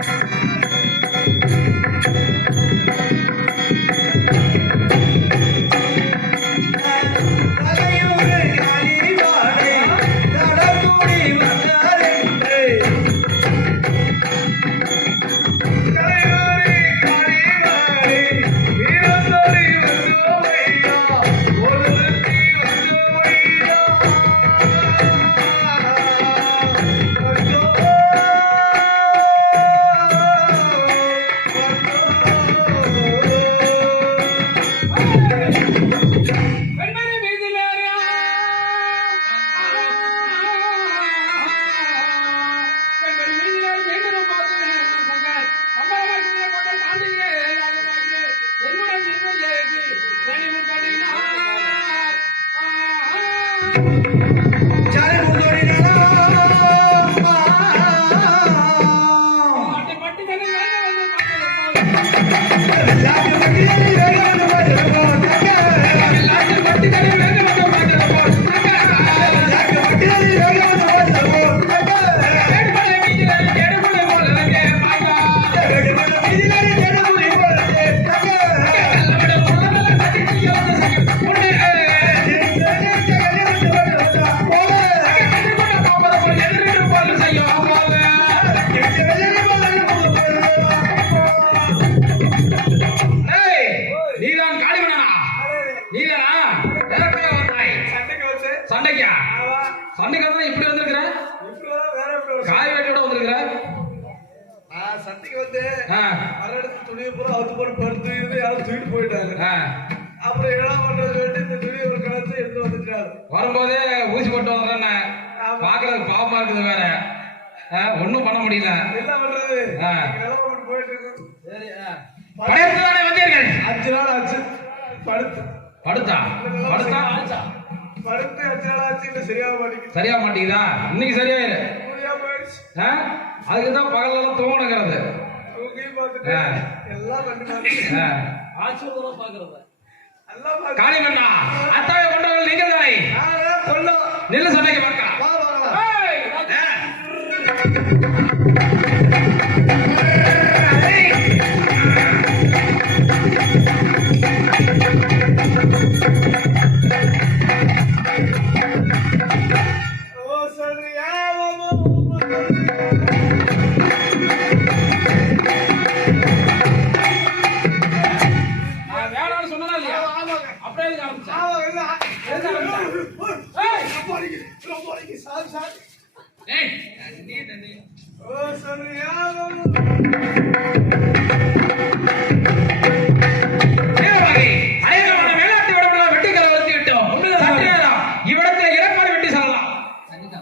Thank you. யாரும் தூக்கிட்டு போயிட்டாங்க. அப்புறம் என்ன பண்றது சொல்லிட்டு இந்த துணியை ஒரு கலந்து எடுத்து வந்துட்டாரு. வரும்போதே ஊசி போட்டு வந்துடுறேன்னு. பாக்குறதுக்கு பாவமா இருக்குது வேற. ஒண்ணும் பண்ண முடியல. என்ன பண்றது? போயிட்டு இருக்கு. வந்தீர்கள்? அஞ்சு நாள் ஆச்சு. படுத்து. படுத்தா? படுத்தா. படுத்து அஞ்சு நாள் ஆச்சு சரியாக மாட்டேங்குது சரியா மாட்டேங்குதா? இன்னைக்கு சரியாயிரு? அதுக்கு தான் பகலெல்லாம் தூங்கணுங்கிறது. தூங்கியும் பார்த்துட்டு ஆ. எல்லாம் பண்ணி பார்த்துட்டு ஆ. எல்லாம் பார்த்து காளிமன்னா அத்தாவை கொண்டவர்கள் நீங்கள் தானே? நானே கொல்லம் நெல்லு சண்டைக்கு பார்க்கலாம்.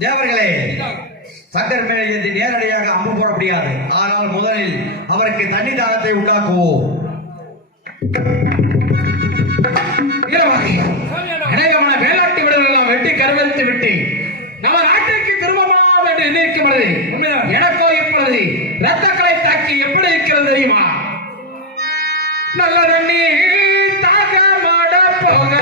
தேவர்களே சக்கர் மேல் ஏந்தி நேரடியாக அம்பு போட முடியாது. ஆனால் முதலில் அவருக்கு தண்ணி தாகத்தை உண்டாக்குவோம் அநேகமான விடல்கள் எல்லாம் வெட்டி கருவறுத்து விட்டு நம்ம நாட்டிற்கு திரும்பலாம் என்று நினைக்கும் பொழுது எனக்கோ இப்பொழுது ரத்தக்களை தாக்கி எப்படி இருக்கிறது தெரியுமா? நல்ல தண்ணி தாக மாட போக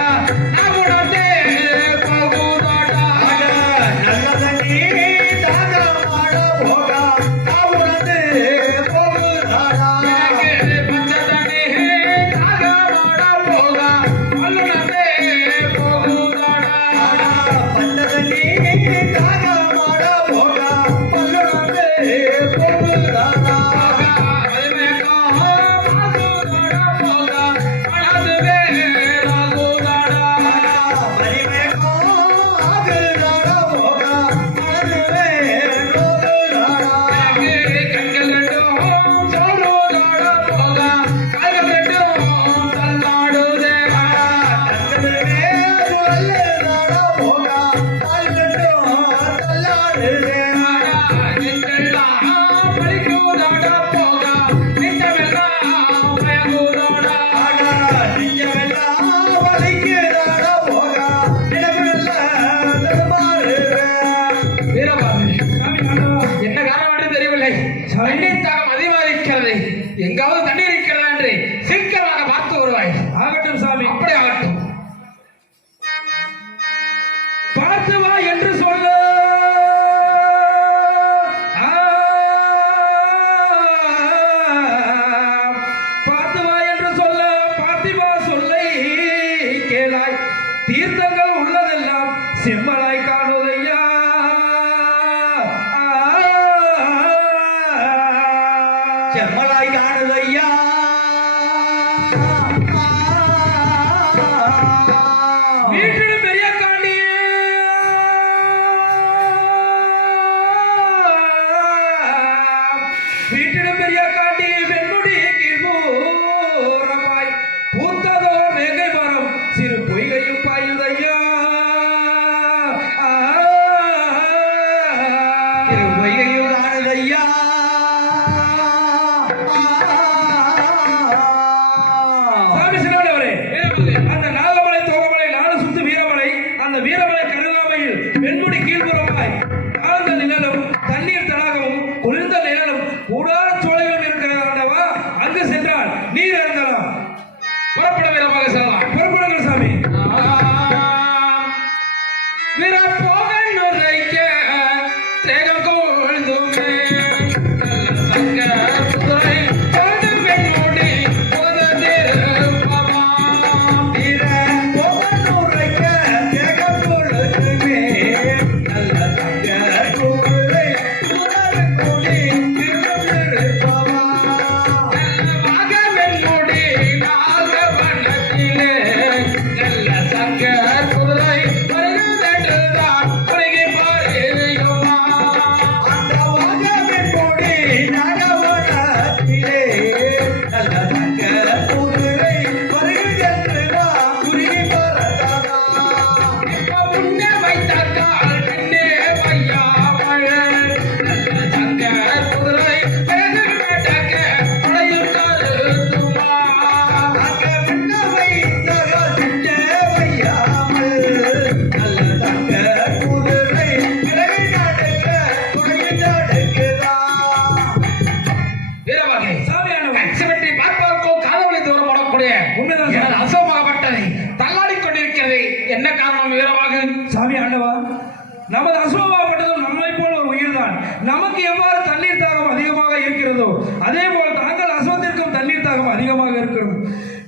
தண்ணீர் இருக்கிறதா என்று.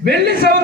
వెళ్ళి సౌదీ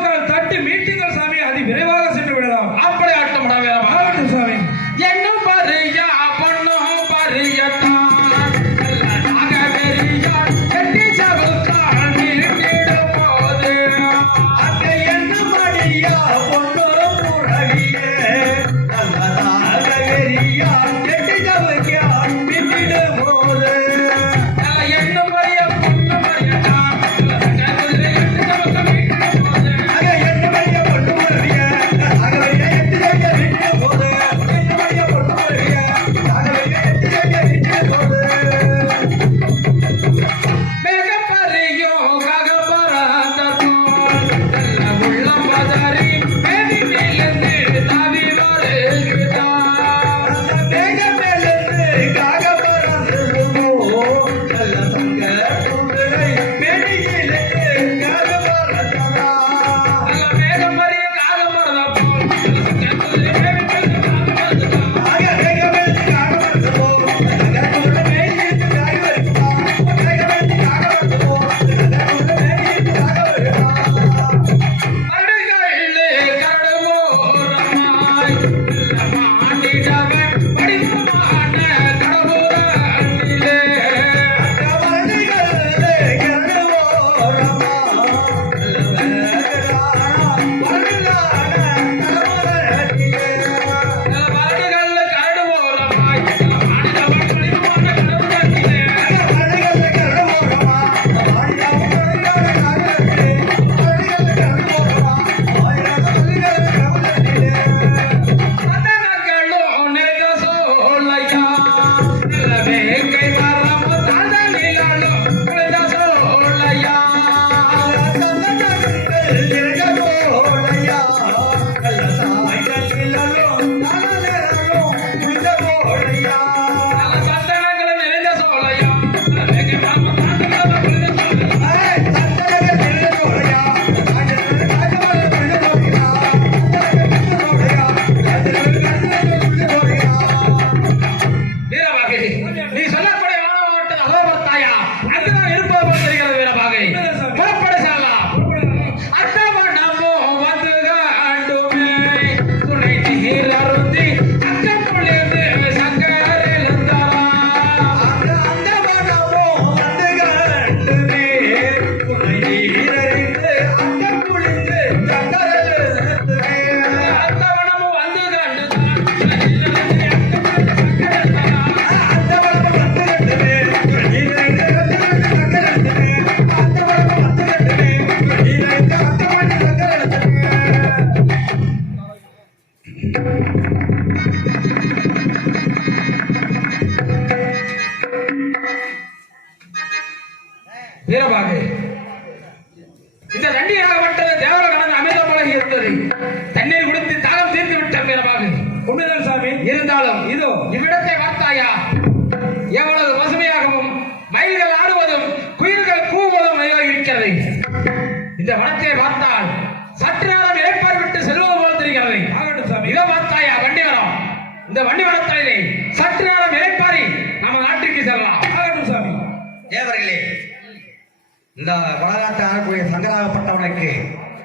இந்த வாழாட்டை ஆடக்கூடிய சங்கராகப்பட்டவனுக்கு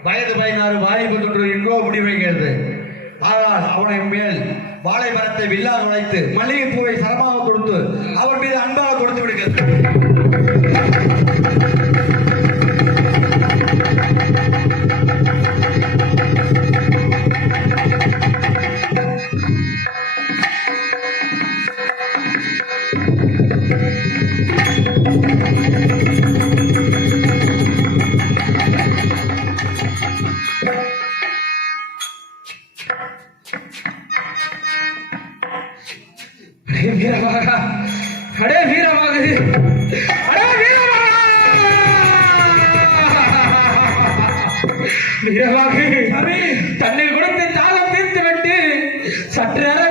வயது பதினாறு வாய்ப்பு தொற்று என்றோ முடிவடைகிறது ஆனால் அவனின் மேல் வாழை மரத்தை வில்லா வில்லாக மளிகை பூவை சரமாக கொடுத்து அவன் மீது அன்பாக கொடுத்து விடுகிறது. தண்ணீர் கொடுத்து தாளம் தீர்த்து விட்டு சற்று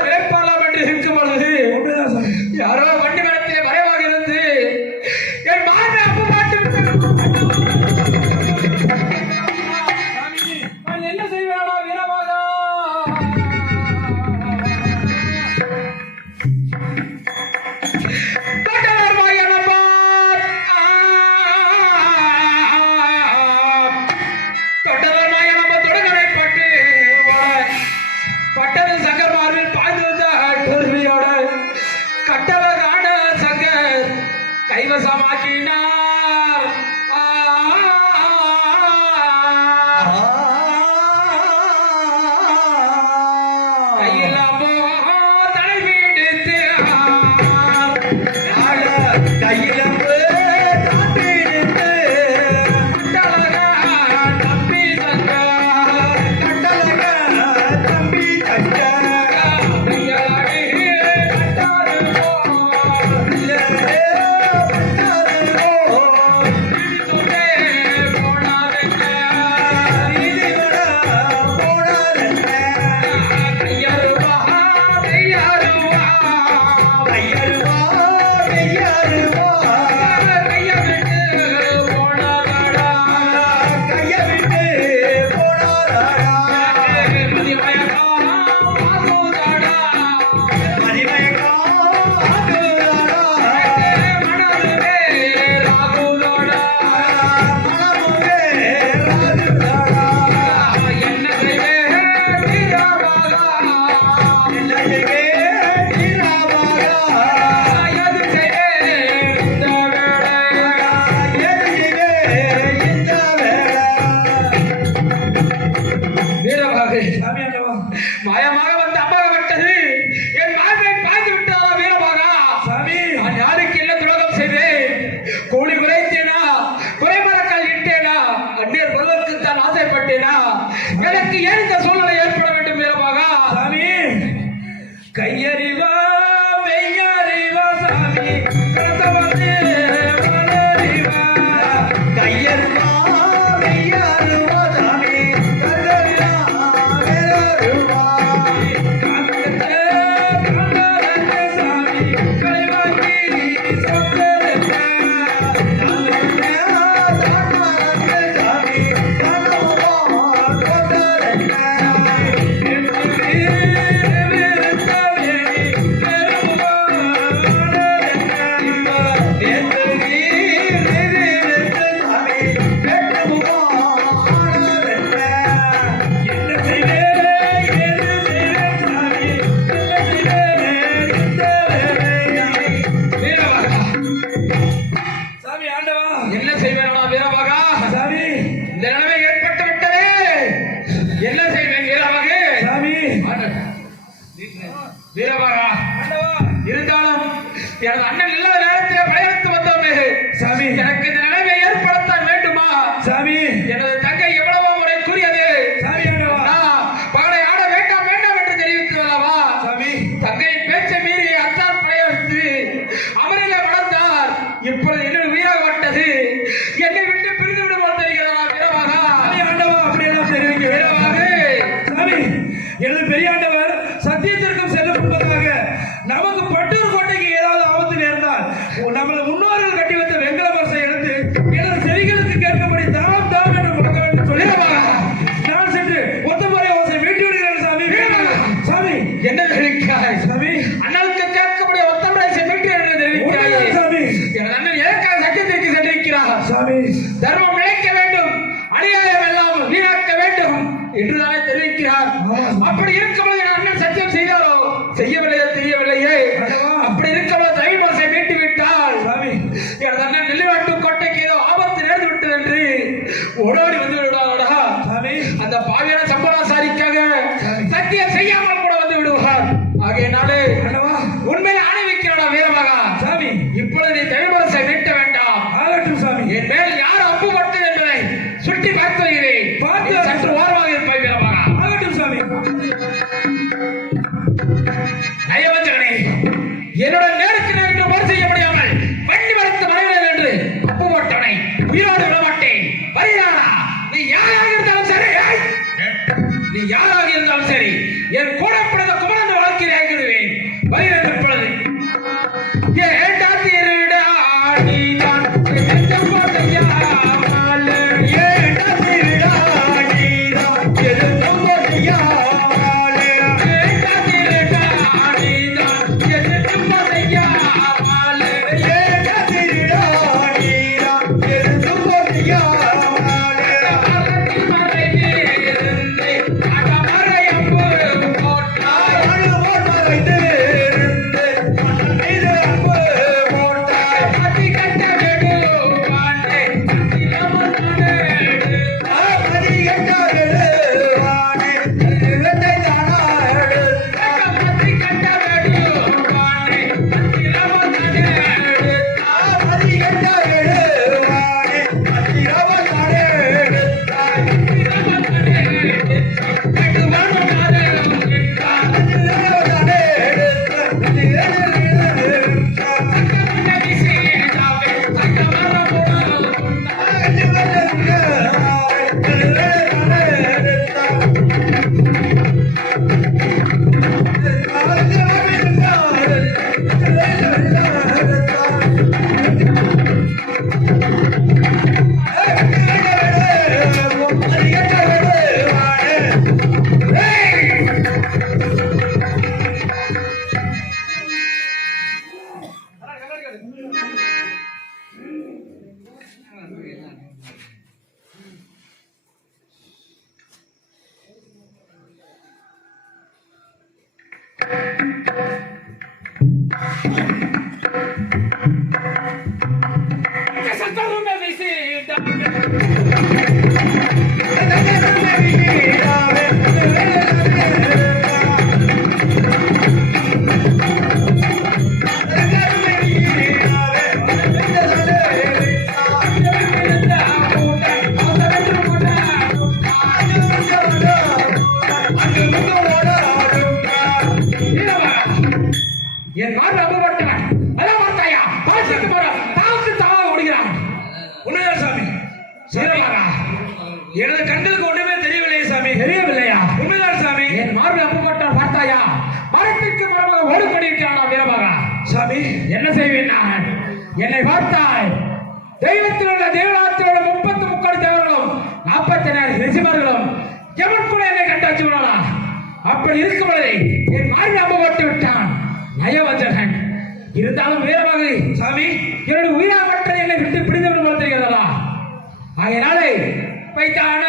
caí en la என்னோட என் மாடு அபமாட்டான் எனது கண்களுக்கு ஒண்ணுமே தெரியவில்லையே சாமி தெரியவில்லையா உண்மைதான் சாமி என் மாடு அபமாட்டான் பார்த்தாயா மரத்திற்கு மரமாக ஓடு சாமி என்ன செய்வேன் என்னை பார்த்தாய் தெய்வத்தில் உள்ள தேவனா அப்படி இருக்கும் என் மார்பை அம்ப போட்டு விட்டான். நய வஞ்சகன் இருந்தாலும் உயரமாக சாமி என்னுடைய உயிராகற்ற என்னை விட்டு பிடிந்தவன் போல தெரிகிறதா ஆகையினாலே வைத்தான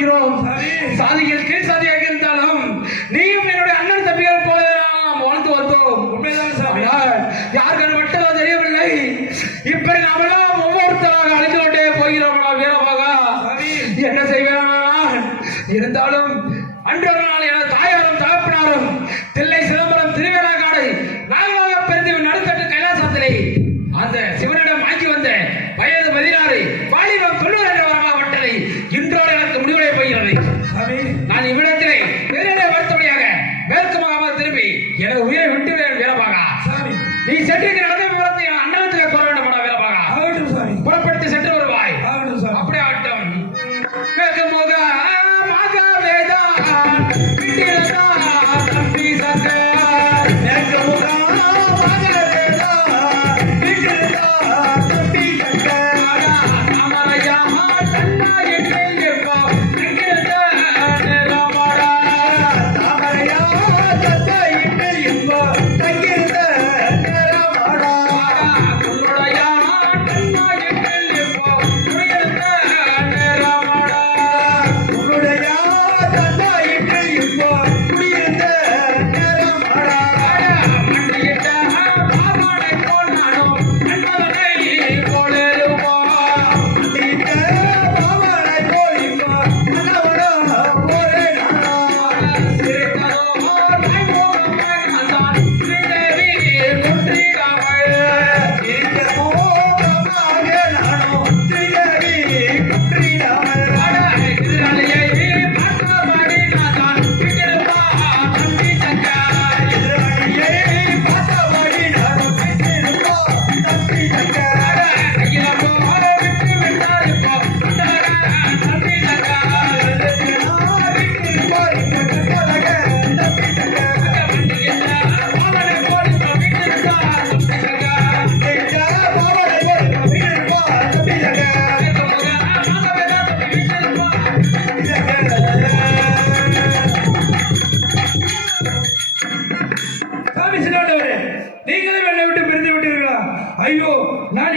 வருகிறோம் சாதிகளுக்கு சாதி Yeah. ஐயோ நான்